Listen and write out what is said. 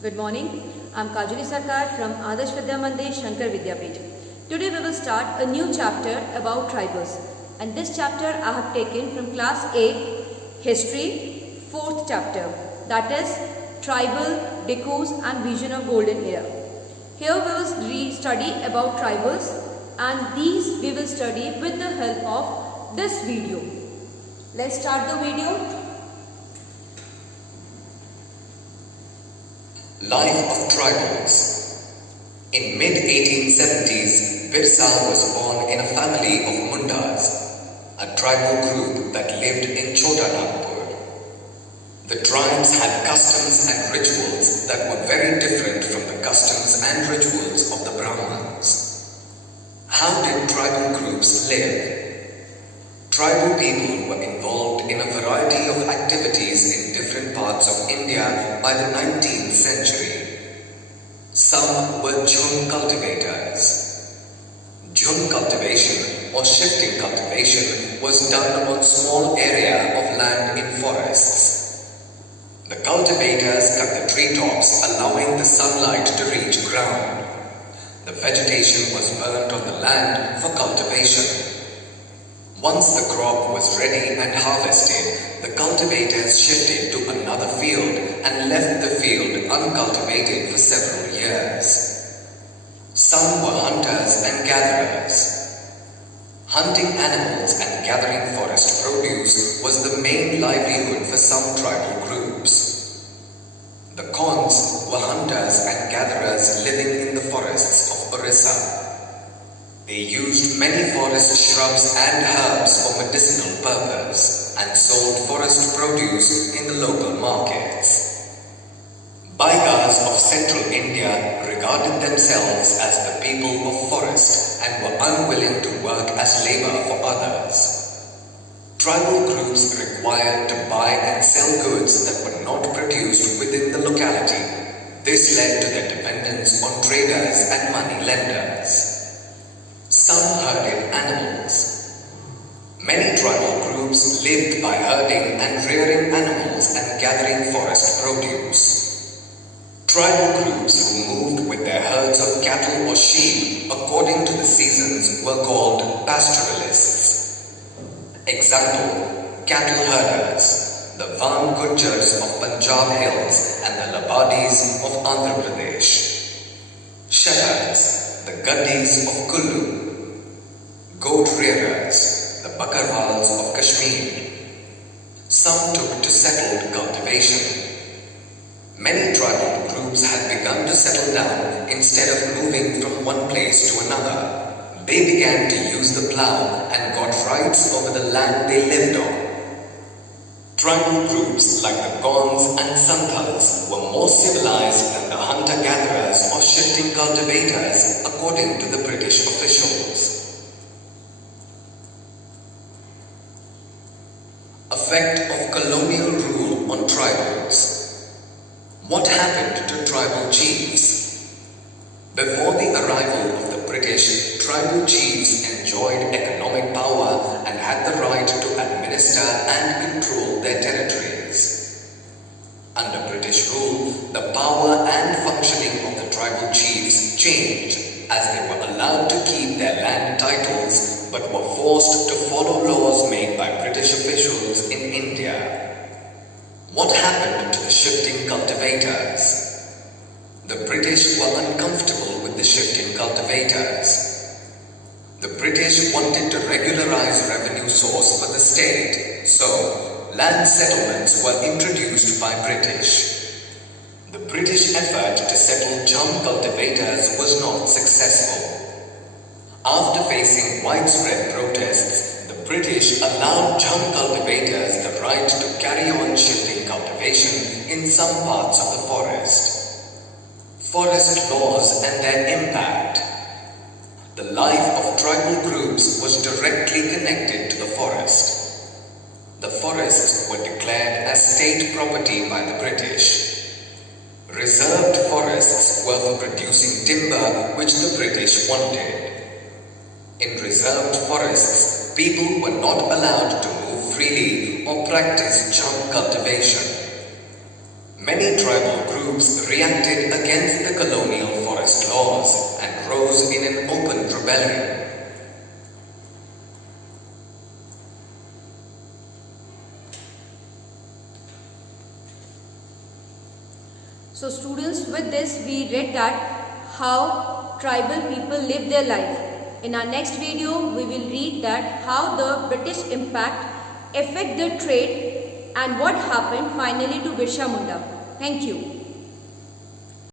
Good morning. I'm Kajoli Sarkar from ADARSH MANDIR, SHANKAR Vidyapith. Today we will start a new chapter about tribals, and this chapter I have taken from class 8 history, 4th chapter, that is tribal decos and vision of golden era. Here we will study about tribals, and these we will study with the help of this video. Let's start the video. Life of tribals. In mid-1870s, Birsa was born in a family of Mundas, a tribal group that lived in Chota Nagpur. The tribes had customs and rituals that were very different from the customs and rituals of the Brahmins. How did tribal groups live? Tribal people were involved in a variety of activities in different parts of India by the 19th century. Some were jhum cultivators. Jhum cultivation or shifting cultivation was done on small area of land in forests. The cultivators cut the treetops, allowing the sunlight to reach ground. The vegetation was burnt on the land for cultivation. Once the crop was ready and harvested, the cultivators shifted to another field and left the field uncultivated for several years. Some were hunters and gatherers. Hunting animals and gathering forest produce was the main livelihood for some tribal groups. The Khons were hunters and gatherers living in the forests of Orissa. They used many forest shrubs and herbs for medicinal purpose and sold forest produce in the local markets. Baigas of central India regarded themselves as the people of forest and were unwilling to work as labor for others. Tribal groups required to buy and sell goods that were not produced within the locality. This led to their dependence on traders and money lenders. Some herded animals. Many tribal groups lived by herding and rearing animals and gathering forest produce. Tribal groups who moved with their herds of cattle or sheep according to the seasons were called pastoralists. Example, cattle herders, the Van Gujjars of Punjab Hills and the Labadis of Andhra Pradesh. Shepherds, the Gaddis of Kullu. Goat rearers, the Bakarwals of Kashmir. Some took to settled cultivation. Many tribal groups had begun to settle down instead of moving from one place to another. They began to use the plough and got rights over the land they lived on. Tribal groups like the Khons and Santhals were more civilized than the hunter-gatherers or shifting cultivators, according to the British officials. Effect of colonial rule on tribals. What happened to tribal chiefs? Before the arrival of the British, tribal chiefs enjoyed economic power and had the right to administer and control their territories. Under British rule, the power and functioning of the tribal chiefs changed as they were allowed to keep their land titles but were forced to follow laws made by British officials in India. What happened to the shifting cultivators? The British were uncomfortable with the shifting cultivators. The British wanted to regularize revenue source for the state, so land settlements were introduced by British. The British effort to settle jhum cultivators was not successful. After facing widespread protests, the British allowed jhum cultivators the right to carry on shifting cultivation in some parts of the forest. Forest laws and their impact. The life of tribal groups was directly connected to the forest. The forests were declared as state property by the British. Reserved forests were for producing timber which the British wanted. In reserved forests, people were not allowed to move freely or practice jhum cultivation. Many tribal groups reacted rebellion. So students, with this we read that how tribal people live their life. In our next video, we will read that how the British impact affect the trade and what happened finally to Birsa Munda. Thank you.